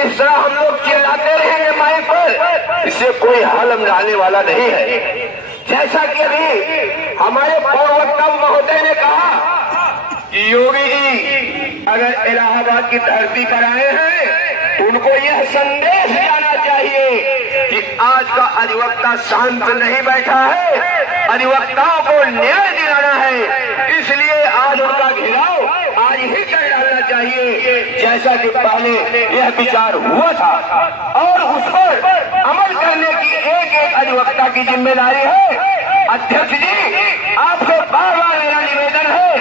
इस तरह हम लोग चिल्लाते रहेंगे माइक पर, इससे कोई हल आने वाला नहीं है। जैसा कि अभी हमारे पूर्व वक्ता महोदय ने कहा कि योगी जी अगर इलाहाबाद की धरती पर आए हैं, उनको यह संदेश जाना चाहिए कि आज का अधिवक्ता शांत नहीं बैठा है, अधिवक्ताओं को न्याय दिलाना है। इसलिए आज उनका घेराव आज ही कर डालना चाहिए, जैसा कि पहले यह विचार हुआ था, और उस पर अमल करने की एक एक अधिवक्ता की जिम्मेदारी है। अध्यक्ष जी, आपसे बार बार मेरा निवेदन है,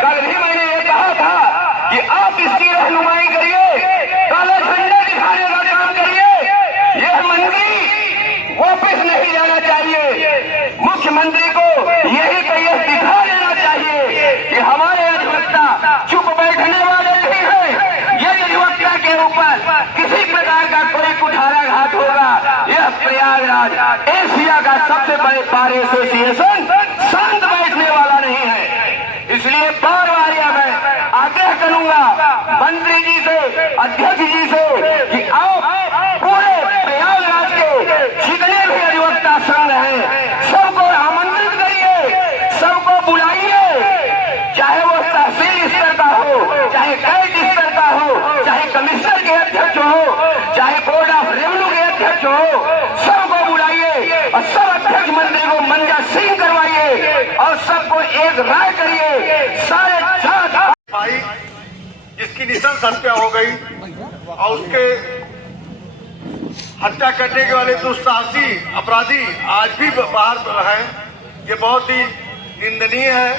कल भी मैंने ये कहा था कि आप इसकी रहनुमाई करिए, काला झंडा दिखाने का काम करिए। यह मंत्री वापस नहीं जाना चाहिए। मुख्यमंत्री को यही कहिए, दिखा देना चाहिए कि हमारे अधिवक्ता चुप बैठने वाले नहीं है। यदि अधिवक्ता के ऊपर किसी प्रकार का कोई कुठाराघात होगा, यह प्रयागराज एशिया का सबसे बड़े बार एसोसिएशन शांत बैठने वाला नहीं है। इसलिए बार बार मैं आग्रह करूंगा मंत्री जी से, अध्यक्ष जी से कि आप पूरे प्रयागराज के जितने भी अधिवक्ता संघ हैं, सबको आमंत्रित करिए, सबको बुलाइए, चाहे वो तहसील स्तर का हो, चाहे कैट स्तर का हो, चाहे कमिश्नर के अध्यक्ष हो, चाहे बोर्ड ऑफ रेवेन्यू के अध्यक्ष हो, सबको बुलाइए और सब अध्यक्ष मंत्री को मंजा सिंह करवाइए और सबको एक राय करिए। सारे भाई जिसकी निशंस हत्या हो गई और उसके हत्या करने के वाले दुस्साहसी अपराधी आज भी बाहर हैं, ये बहुत ही निंदनीय है।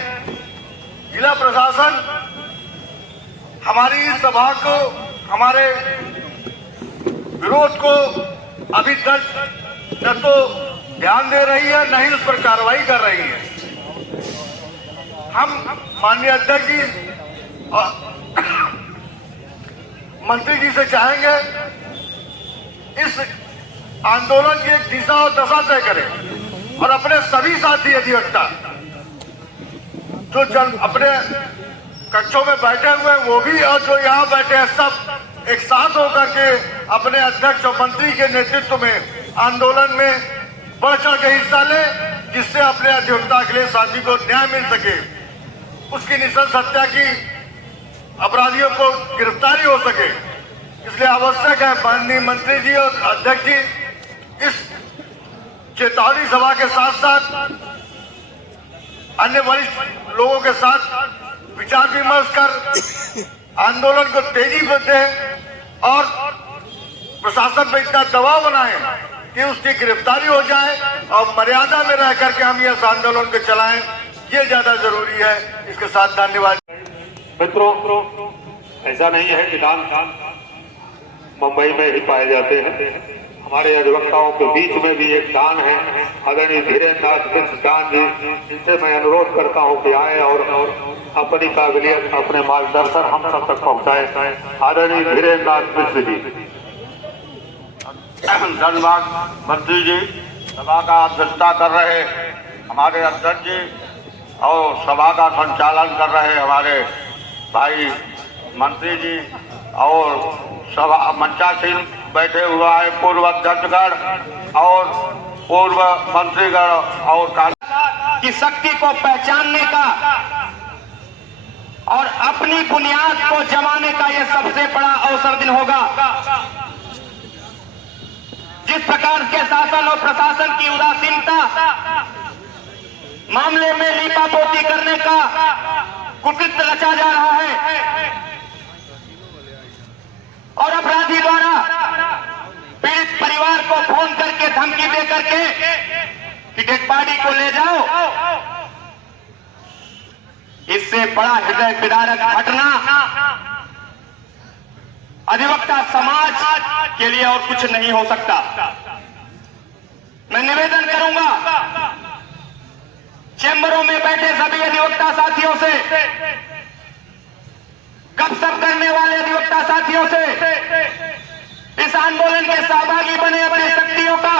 जिला प्रशासन हमारी इस सभा को, हमारे विरोध को अभी तक न तो ध्यान दे रही है, न ही उस पर कार्रवाई कर रही है। हम माननीय अध्यक्ष जी और मंत्री जी से चाहेंगे इस आंदोलन की एक दिशा और दशा तय करें और अपने सभी साथी अधिवक्ता जो अपने कक्षों में बैठे हुए हैं वो भी, और जो यहाँ बैठे हैं, सब एक साथ होकर के अपने अध्यक्ष और मंत्री के नेतृत्व में आंदोलन में बढ़ चढ़ के हिस्सा लें, जिससे अपने अधिवक्ता के लिए साथी को न्याय मिल सके, उसकी निशंस हत्या की अपराधियों को गिरफ्तारी हो सके। इसलिए आवश्यक है माननीय मंत्री जी और अध्यक्ष जी इस चेतावनी सभा के साथ साथ अन्य वरिष्ठ लोगों के साथ विचार विमर्श कर आंदोलन को तेजी से दें और प्रशासन पर इतना दबाव बनाएं कि उसकी गिरफ्तारी हो जाए और मर्यादा में रह करके हम इस आंदोलन को चलाएं, ये ज्यादा जरूरी है। इसके साथ धन्यवाद। मित्रों, ऐसा नहीं है कि दान मुंबई में ही पाए जाते हैं। हमारे अधिवक्ताओं के बीच में भी एक दान है, आदरणीय धीरेन्द्र नाथ मिश्र दान जी, इनसे मैं अनुरोध करता हूं कि आए और अपनी काबिलियत, अपने मार्गदर्शन हम सब तक पहुंचाए। आदरणीय धीरेन्द्र नाथ मिश्र जी। धन्यवाद मंत्री जी। सभा का अध्यक्षता कर रहे हमारे अध्यक्ष जी और सभा का संचालन कर रहे हमारे भाई मंत्री जी और सभा मंचासीन बैठे हुआ है पूर्व अध्यक्षगण और पूर्व मंत्रीगण और की शक्ति को पहचानने का और अपनी बुनियाद को जमाने का यह सबसे बड़ा अवसर दिन होगा। जिस प्रकार के शासन और प्रशासन की उदासीनता, मामले में लीपापोती करने का कुकृत्य रचा जा रहा है और अपराधी द्वारा पीड़ित परिवार को फोन करके धमकी दे करके कि डेड बॉडी को ले जाओ, इससे बड़ा हृदय विदारक घटना अधिवक्ता समाज के लिए और कुछ नहीं हो सकता। मैं निवेदन करूंगा चैम्बरों में बैठे सभी अधिवक्ता साथियों से, गपशप करने वाले अधिवक्ता साथियों से, इस आंदोलन के सहभागी बने, अपनी शक्तियों का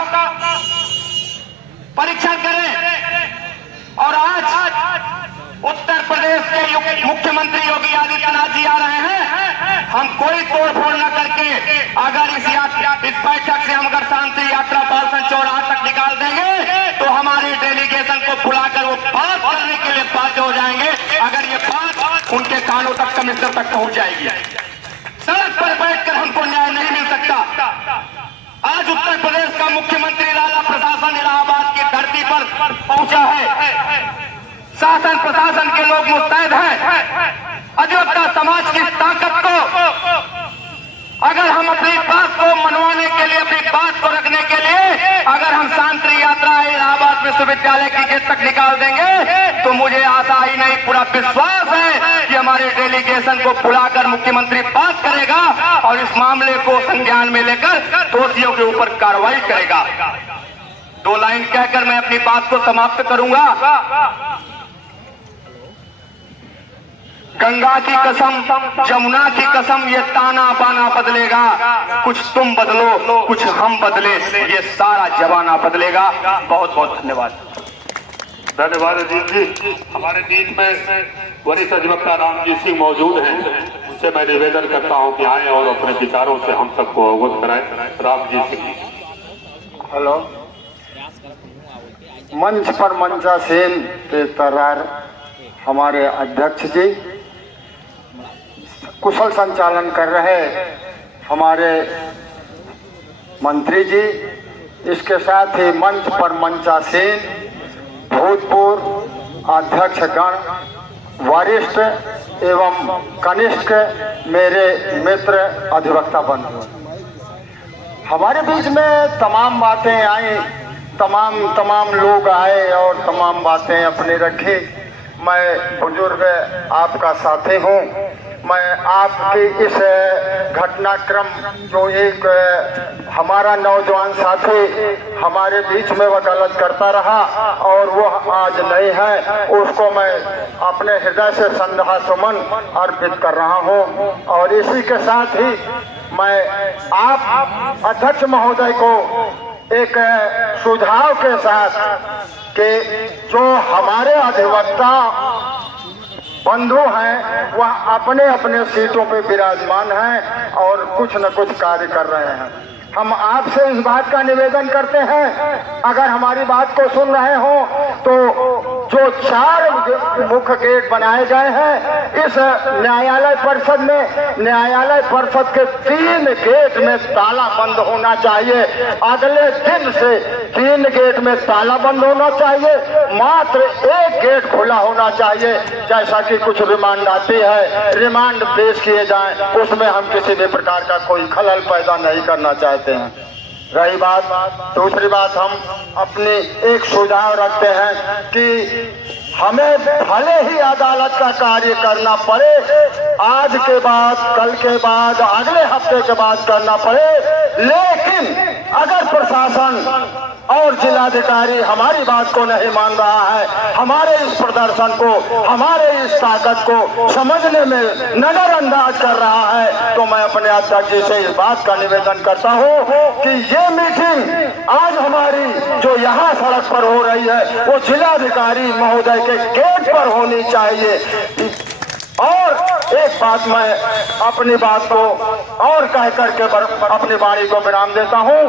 परीक्षण करें और आज उत्तर प्रदेश के मुख्यमंत्री योगी आदित्यनाथ जी आ रहे हैं। हम कोई तोड़फोड़ न करके अगर इस बैठक से हम अगर शांति यात्रा पालसन चौराहा तक निकाल देंगे तो हमारे डेलीगेशन को बुलाकर वो बात करने के लिए बाध्य हो जाएंगे। अगर ये बात उनके कानों तक, कमिश्नर तक पहुंच जाएगी, सड़क पर बैठकर हमको न्याय नहीं मिल सकता। आज उत्तर प्रदेश का मुख्यमंत्री लाला प्रशासन इलाहाबाद की धरती पर पहुंचा है। शासन प्रशासन के लोग मुस्तैद हैं। अधिवक्ता समाज की ताकत को अगर हम अपनी बात को मनवाने के लिए, अपनी बात को रखने के लिए अगर हम शांति यात्रा इलाहाबाद विश्वविद्यालय की गेट तक निकाल देंगे तो मुझे आशा ही नहीं, पूरा विश्वास है कि हमारे डेलीगेशन को बुलाकर मुख्यमंत्री बात करेगा और इस मामले को संज्ञान में लेकर दोषियों के ऊपर कार्रवाई करेगा। 2 लाइन कहकर मैं अपनी बात को समाप्त करूंगा। गंगा की कसम, जमुना की कसम, ये ताना बाना बदलेगा। कुछ तुम बदलो, कुछ हम बदले, ये सारा जमाना बदलेगा। बहुत बहुत धन्यवाद। धन्यवाद अजीत जी। हमारे बीच में वरिष्ठ अधिवक्ता रामजीत सिंह मौजूद हैं। उनसे मैं निवेदन करता हूं कि आए और अपने विचारों से हम सबको अवगत कराएं। रामजीत सिंह। हेलो। मंच पर मंचासीन के तरार हमारे अध्यक्ष जी, कुशल संचालन कर रहे हमारे मंत्री जी, इसके साथ ही मंच पर मंचासीन भूतपूर्व अध्यक्षगण, वरिष्ठ एवं कनिष्ठ मेरे मित्र अधिवक्ता बंधु, हमारे बीच में तमाम बातें आई, तमाम लोग आए और तमाम बातें अपनी रखी। मैं बुजुर्ग आपका साथी हूँ। मैं आपके इस घटनाक्रम जो एक हमारा नौजवान साथी हमारे बीच में वह गलत करता रहा और वो आज नहीं है, उसको मैं अपने हृदय से श्रद्धा सुमन अर्पित कर रहा हूँ। और इसी के साथ ही मैं आप अध्यक्ष महोदय को एक सुझाव के साथ कि जो हमारे अधिवक्ता बंधु हैं वह अपने अपने सीटों पे विराजमान हैं और कुछ न कुछ कार्य कर रहे हैं। हम आपसे इस बात का निवेदन करते हैं, अगर हमारी बात को सुन रहे हो तो जो 4 मुख्य गेट बनाए गए हैं इस न्यायालय परिषद में, न्यायालय परिषद के 3 गेट में ताला बंद होना चाहिए। अगले दिन से 3 गेट में ताला बंद होना चाहिए, मात्र 1 गेट खुला होना चाहिए। जैसा कि कुछ रिमांड आती है, रिमांड पेश किए जाएं, उसमें हम किसी भी प्रकार का कोई खलल पैदा नहीं करना चाहते हैं। रही बात, दूसरी बात, हम अपनी एक सुझाव रखते हैं कि हमें भले ही अदालत का कार्य करना पड़े, आज के बाद, कल के बाद, अगले हफ्ते के बाद करना पड़े, लेकिन अगर प्रशासन और जिलाधिकारी हमारी बात को नहीं मान रहा है, हमारे इस प्रदर्शन को, हमारे इस ताकत को समझने में नजरअंदाज कर रहा है, तो मैं अपने अध्यक्ष जी से इस बात का निवेदन करता हूं कि ये मीटिंग आज हमारी जो यहाँ सड़क पर हो रही है वो जिलाधिकारी महोदय के गेट पर होनी चाहिए। और एक बात, मैं अपनी बात को और कह करके अपनी वाणी को विराम देता हूं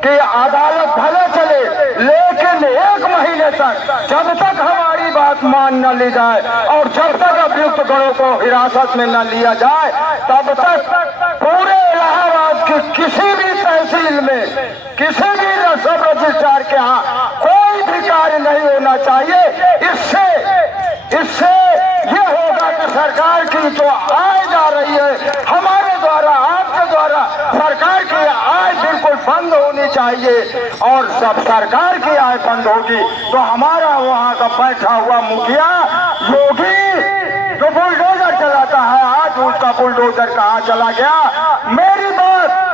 कि अदालत भले चले, लेकिन 1 महीने तक जब तक हमारी बात मान न ली जाए और जब तक अभियुक्त गणों को हिरासत में न लिया जाए, तब तक पूरे इलाहाबाद की किसी भी तहसील में, किसी भी सब रजिस्ट्रार के यहाँ कोई भी कार्य नहीं होना चाहिए। इससे ये होगा कि सरकार की जो आय जा रही है हमारे द्वारा, आपके द्वारा, सरकार की आय बिल्कुल बंद होनी चाहिए। और जब सरकार की आय बंद होगी तो हमारा वहाँ का बैठा हुआ मुखिया योगी जो बुलडोजर चलाता है, आज उसका बुलडोजर कहाँ चला गया। मेरी बात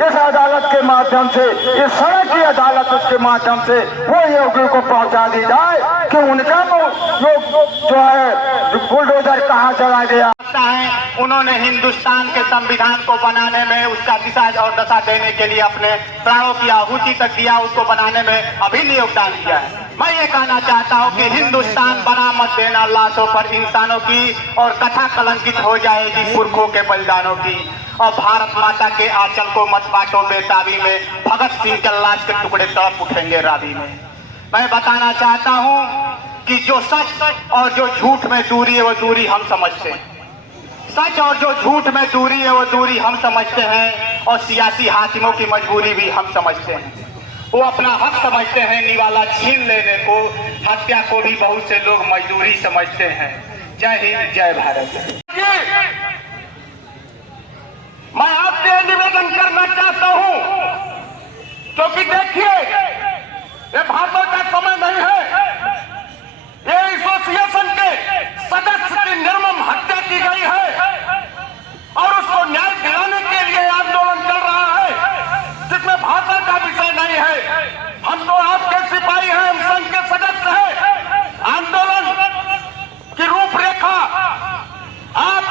इस अदालत के माध्यम से, इस सड़क की अदालत के माध्यम से वो योगी को पहुंचा दी जाए कि उनका जो है बुलडोजर कहाँ चला गया है। उन्होंने हिंदुस्तान के संविधान को बनाने में, उसका दिशा और दशा देने के लिए अपने प्राणों की आहुति तक दिया, उसको बनाने में अभिन्न योगदान किया है। मैं ये कहना चाहता हूँ कि हिंदुस्तान बना मत देना लाशों पर इंसानों की, और कथा कलंकित हो जाएगी पुरखों के बलिदानों की। और भारत माता के आंचल को मत बांटो बेताबी में, भगत सिंह के लाश के टुकड़े तड़प उठेंगे रावी में। मैं बताना चाहता हूँ कि जो सच और जो झूठ में दूरी है वो दूरी हम समझते हैं। सच और जो झूठ में दूरी है वो दूरी हम समझते हैं, और सियासी हाकिमों की मजबूरी भी हम समझते हैं। वो अपना हक समझते हैं निवाला छीन लेने को, हत्या को भी बहुत से लोग मजदूरी समझते हैं। जय हिंद, जय भारत। मैं आपसे निवेदन करना चाहता हूं, क्योंकि देखिए ये भाषण का समय नहीं है। ये एसोसिएशन के सदस्य की निर्मम हत्या की गई है और उसको न्याय दिलाने के लिए आंदोलन चल रहा है, जिसमें भाषण का विषय नहीं है। हम तो आपके सिपाही हैं, हम संघ के सदस्य हैं। आंदोलन की रूपरेखा आप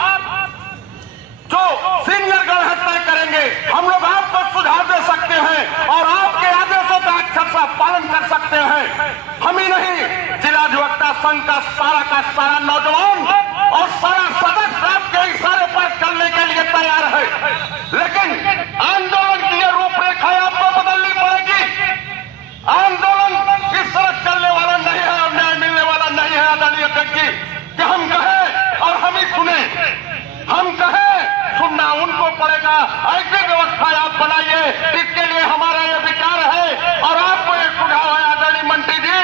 जो सीनियर गण है तय करेंगे। हम लोग आपको सुझाव दे सकते हैं और आपके आदेशों का अक्षरशः पालन कर सकते हैं। हम ही नहीं, जिला अधिवक्ता संघ का सारा नौजवान और सारा सदस्य आपके इशारे पर चलने के लिए तैयार है। लेकिन आंदोलन की यह रूपरेखा आपको बदलनी पड़ेगी। आंदोलन इस तरह चलने वाला नहीं है और न्याय मिलने वाला नहीं है आदरणीय अध्यक्ष जी, कि हम कहें और हम ही सुने। हम कहें, सुनना उनको पड़ेगा। ऐसी व्यवस्था आप बनाइए, इसके लिए हमारा ये विचार है। और आपको एक सुझाव है आदरणीय मंत्री जी,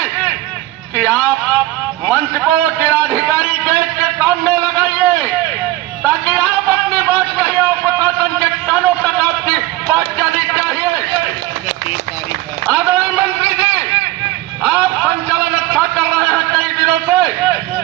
कि आप मंच को जिलाधिकारी गेट के सामने लगाइए, ताकि आप अपनी बात कहिए और प्रशासन के कानों तक आपकी बात जानी चाहिए। आदरणीय मंत्री जी, आप संचालन अच्छा कर रहे हैं कई दिनों से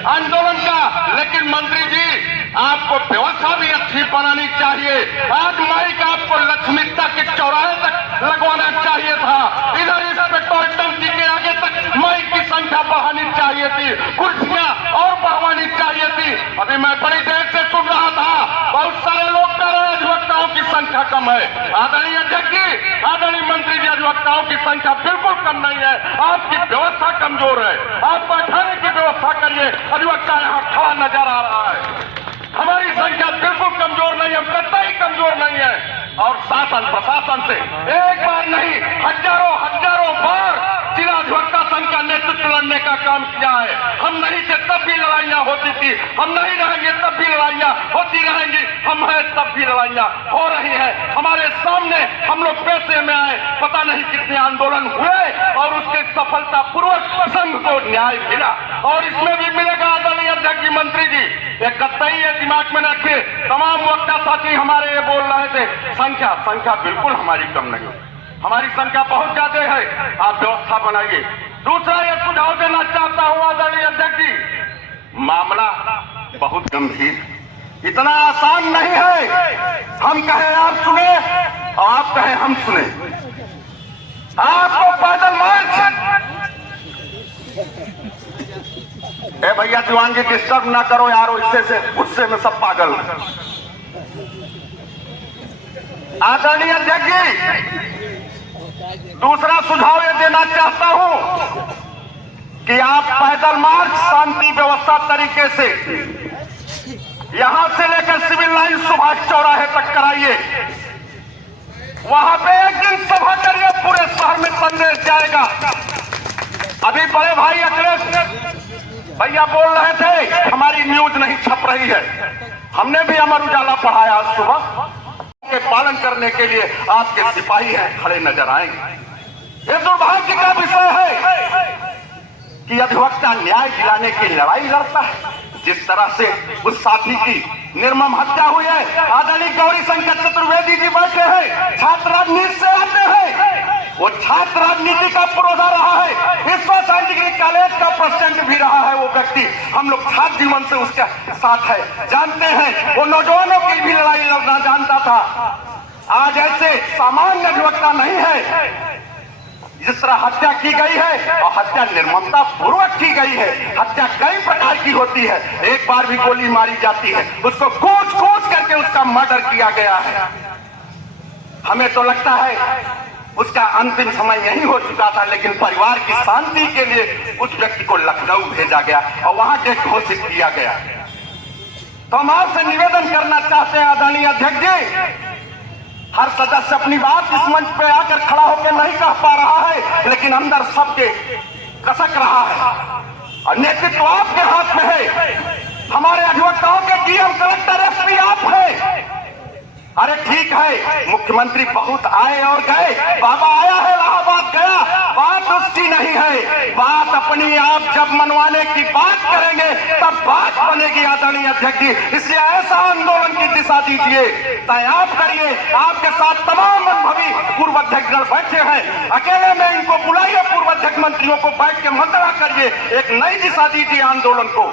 आंदोलन का, लेकिन मंत्री जी आपको व्यवस्था भी अच्छी बनानी चाहिए। आज माइक आपको लक्ष्मीता के चौराहे तक लगवाना चाहिए था। इधर इस पेट्रोल टंकी के आगे तक माइक की संख्या बढ़ानी चाहिए थी, कुर्सियां और बढ़वानी चाहिए थी। अभी मैं बड़ी देर से सुन रहा था, बहुत सारे लोग कह रहे हैं अधिवक्ताओं की संख्या कम है। आदरणीय अध्यक्ष जी, आदरणीय मंत्री जी, अधिवक्ताओं की संख्या बिल्कुल कम नहीं है, आपकी व्यवस्था कमजोर है। आप बैठाने की व्यवस्था करिए। अधिवक्ता यहाँ खड़ा नजर आ रहा है। हमारी संख्या बिल्कुल कमजोर नहीं है, कतई कमजोर नहीं है। और शासन प्रशासन से एक बार नहीं, हजारों बार जिला अधिवक्ता संघ का नेतृत्व लड़ने का काम किया है। हम नहीं थे तब भी लड़ाइयां होती थी, हम नहीं रहेंगे तब भी लड़ाइयां होती रहेंगी, हम हैं तब भी लड़ाइयां हो रही हैं। हमारे सामने हम लोग पैसे में आए, पता नहीं कितने आंदोलन हुए और उसके सफलतापूर्वक संघ को न्याय मिला, और इसमें भी मिलेगा। आदरणीय अध्यक्ष जी, मंत्री जी, एक कतई ये दिमाग में रखिए। तमाम वक्ता साथी हमारे ये बोल रहे थे संख्या बिल्कुल हमारी कम नहीं, हमारी संख्या बहुत ज्यादा है। आप व्यवस्था बनाइए। दूसरा ये सुझाव देना चाहता हूं आदरणीय अध्यक्ष जी, मामला बहुत गंभीर, इतना आसान नहीं है। हम कहें आप सुने और आप कहें हम सुने। आपको पैदल मार्च, ए भैया दीवान जी डिस्टर्ब ना करो यारो, इससे से गुस्से में सब पागल हैं। आदरणीय अध्यक्ष जी, दूसरा सुझाव ये देना चाहता हूं कि आप पैदल मार्च शांति व्यवस्था तरीके से यहां से लेकर सिविल लाइन सुभाष चौराहे तक कराइए। वहां पे एक दिन सभा करिए, पूरे शहर में संदेश जाएगा। अभी बड़े भाई अखिलेश भैया बोल रहे थे हमारी न्यूज नहीं छप रही है, हमने भी अमर उजाला पढ़ाया आज सुबह। के पालन करने के लिए आपके सिपाही हैं, खड़े नजर आएंगे। ये दुर्भाग्य का विषय है कि अधिवक्ता न्याय दिलाने की लड़ाई लड़ता है। जिस तरह से उस साथी की निर्मम हत्या हुई है, आदरणीय गौरी शंकर चतुर्वेदी जी बैठे हैं, छात्र राजनीति से आते हैं, वो छात्र राजनीति का पुरोधा रहा है, इस साइंस डिग्री कॉलेज का प्रेसिडेंट भी रहा है वो व्यक्ति। हम लोग छात्र जीवन से उसके साथ है, जानते हैं। वो नौजवानों की भी लड़ाई लड़ना जानता था। आज ऐसे सामान्य अधिवक्ता नहीं है। जिस तरह हत्या की गई है और हत्या निर्ममता पूर्वक की गई है, हत्या कई प्रकार की होती है। एक बार भी गोली मारी जाती है, उसको कूच करके उसका मर्डर किया गया है। हमें तो लगता है उसका अंतिम समय यही हो चुका था, लेकिन परिवार की शांति के लिए उस व्यक्ति को लखनऊ भेजा गया और वहां डेट घोषित किया गया। तो हम आपसे निवेदन करना चाहते हैं आदरणीय अध्यक्ष जी, हर सदस्य अपनी बात इस मंच पे आकर खड़ा होकर नहीं कह पा रहा है, लेकिन अंदर सबके कसक रहा है और नेतृत्व आपके हाथ में है। हमारे अधिवक्ताओं के डीएम कलेक्टर एसपी आप हैं। अरे ठीक है, मुख्यमंत्री बहुत आए और गए, बाबा आया है इलाहाबाद गया, बात उसकी नहीं है। बात अपनी आप जब मनवाने की बात करेंगे तब बात बनेगी आदरणीय अध्यक्ष जी। इसलिए ऐसा आंदोलन की दिशा दीजिए, तय आप करिए। आपके साथ तमाम अनुभवी पूर्व अध्यक्षगण बैठे हैं, अकेले में इनको बुलाइए, पूर्व अध्यक्ष मंत्रियों को बैठ के मंत्रणा करिए, एक नई दिशा दीजिए आंदोलन को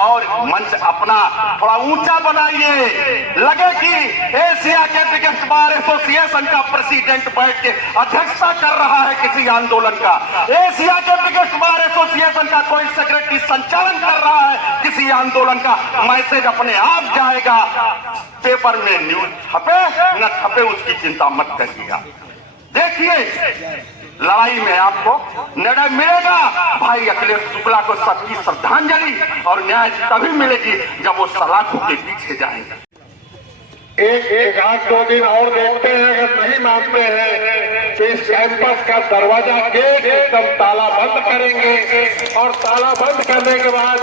और मंच अपना थोड़ा ऊंचा बनाइए। लगे कि एशिया के बिगेस्ट बार एसोसिएशन का प्रेसिडेंट बैठ के अध्यक्षता कर रहा है किसी आंदोलन का, एशिया के बिगेस्ट बार एसोसिएशन का कोई सेक्रेटरी संचालन कर रहा है किसी आंदोलन का। मैसेज अपने आप जाएगा, पेपर में न्यूज छपे न छपे उसकी चिंता मत करिएगा। देखिए लड़ाई में आपको निर्णय मिलेगा। भाई अखिलेश शुक्ला को सबकी श्रद्धांजलि और न्याय तभी मिलेगी जब वो सलाखों के पीछे जाएंगे। एक आध दो दिन और देखते हैं, अगर नहीं मानते हैं तो इस कैंपस का दरवाजा गेट एकदम ताला बंद करेंगे और ताला बंद करने के बाद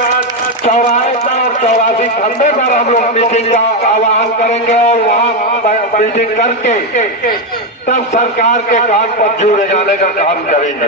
84 और 84 खंबे पर हम लोग मीटिंग का आह्वान करेंगे और वहाँ मीटिंग करके तब सरकार के कान पर जूड़े जाने का काम करेंगे।